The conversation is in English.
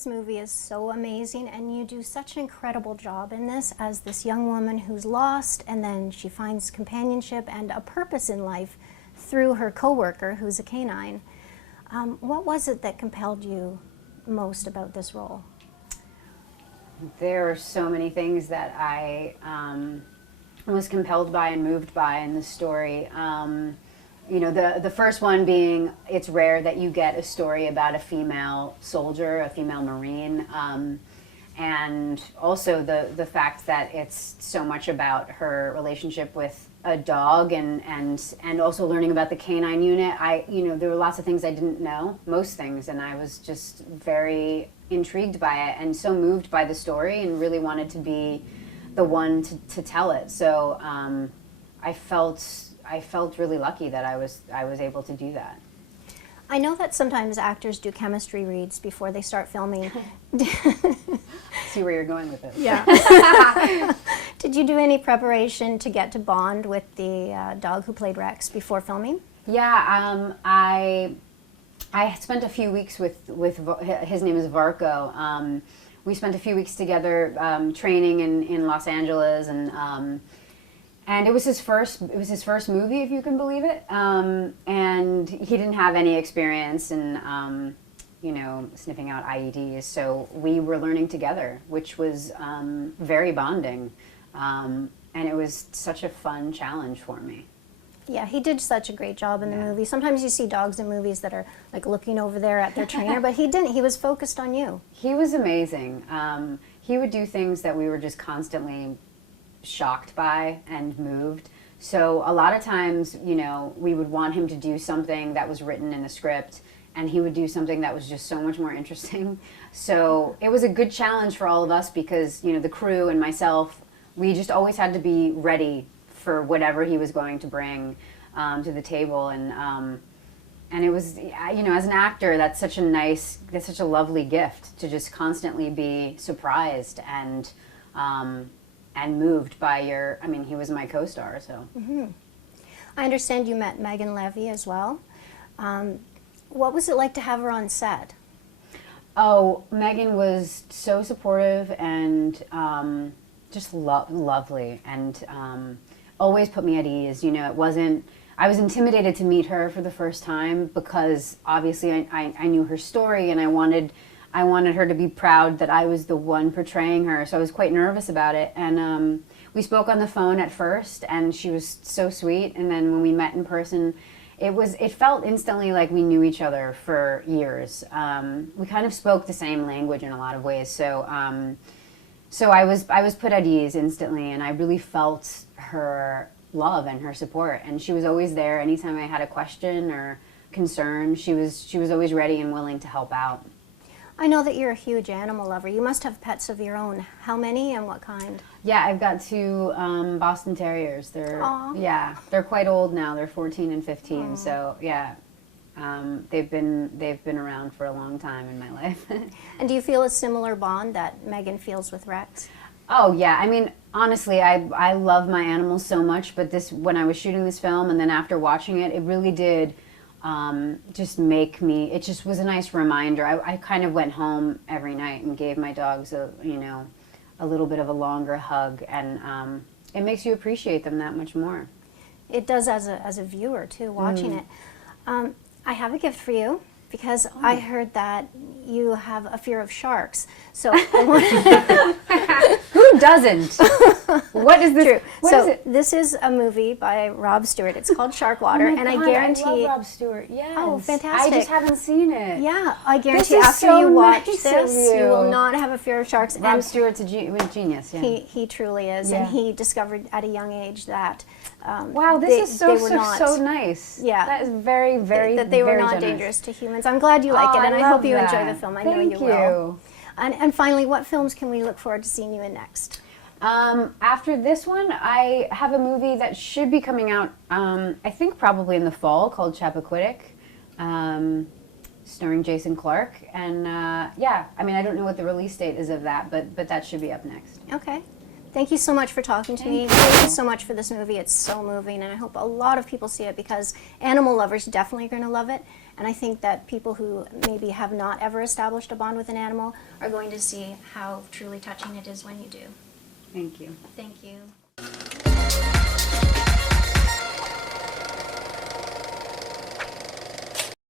this movie is so amazing, and you do such an incredible job in this as this young woman who's lost, and then she finds companionship and a purpose in life through her coworker, who's a canine. What was it that compelled you most about this role? There are so many things that I was compelled by and moved by in the story. You know, the first one being, it's rare that you get a story about a female soldier, a female Marine, and also the fact that it's so much about her relationship with a dog, and also learning about the canine unit. You know, there were lots of things I didn't know, most things, and I was just very intrigued by it and so moved by the story and really wanted to be the one to tell it. So I felt really lucky that I was able to do that. I know that sometimes actors do chemistry reads before they start filming. See where you're going with this. Yeah. Did you do any preparation to get to bond with the dog who played Rex before filming? Yeah, I spent a few weeks with his name is Varco. We spent a few weeks together training in Los Angeles, and it was his first movie, if you can believe it. And he didn't have any experience in you know, sniffing out IEDs, so we were learning together, which was very bonding, and it was such a fun challenge for me. Yeah, he did such a great job in the movie. Sometimes you see dogs in movies that are like looking over there at their trainer, but he didn't. He was focused on you. He was amazing. He would do things that we were just constantly shocked by and moved. So a lot of times, you know, we would want him to do something that was written in a script, and he would do something that was just so much more interesting. So it was a good challenge for all of us because, you know, the crew and myself, we just always had to be ready for whatever he was going to bring to the table. And it was, you know, as an actor, that's such a lovely gift to just constantly be surprised and moved by I mean, he was my co-star, so. Mm-hmm. I understand you met Megan Leavey as well. What was it like to have her on set? Oh, Megan was so supportive and just lovely, and always put me at ease. You know, I was intimidated to meet her for the first time because obviously I knew her story, and I wanted her to be proud that I was the one portraying her, so I was quite nervous about it. And we spoke on the phone at first, and she was so sweet, and then when we met in person, it felt instantly like we knew each other for years. We kind of spoke the same language in a lot of ways, so I was put at ease instantly, and I really felt her love and her support, and she was always there anytime I had a question or concern. She was always ready and willing to help out. I know that you're a huge animal lover. You must have pets of your own. How many and what kind? Yeah, I've got two Boston Terriers. They're quite old now. They're 14 and 15. Aww. So yeah, they've been around for a long time in my life. And do you feel a similar bond that Megan feels with Rex? Oh yeah, I mean, honestly, I love my animals so much. But when I was shooting this film, and then after watching it, it really did. It just was a nice reminder. I kind of went home every night and gave my dogs a little bit of a longer hug, and it makes you appreciate them that much more. It does as a viewer too, watching it. I have a gift for you because I heard that you have a fear of sharks. So who doesn't? What is this? True. What so is it? This is a movie by Rob Stewart. It's called Sharkwater, and I guarantee. I love Rob Stewart. Yes. Oh, fantastic! I just haven't seen it. Yeah, I guarantee after you watch this, you will not have a fear of sharks. Rob Stewart's a genius. Yeah. He truly is, and he discovered at a young age that. Wow, this is so nice. Yeah, that is very, very that they were very not generous. dangerous to humans. I'm glad you like it, and I hope you enjoy the film. I know you will. And finally, what films can we look forward to seeing you in next? After this one, I have a movie that should be coming out, I think probably in the fall, called Chappaquiddick, starring Jason Clarke. And yeah, I mean, I don't know what the release date is of that, but that should be up next. Okay. Thank you so much for talking to me. Thank you so much for this movie. It's so moving, and I hope a lot of people see it because animal lovers definitely are going to love it. And I think that people who maybe have not ever established a bond with an animal are going to see how truly touching it is when you do. Thank you. Thank you.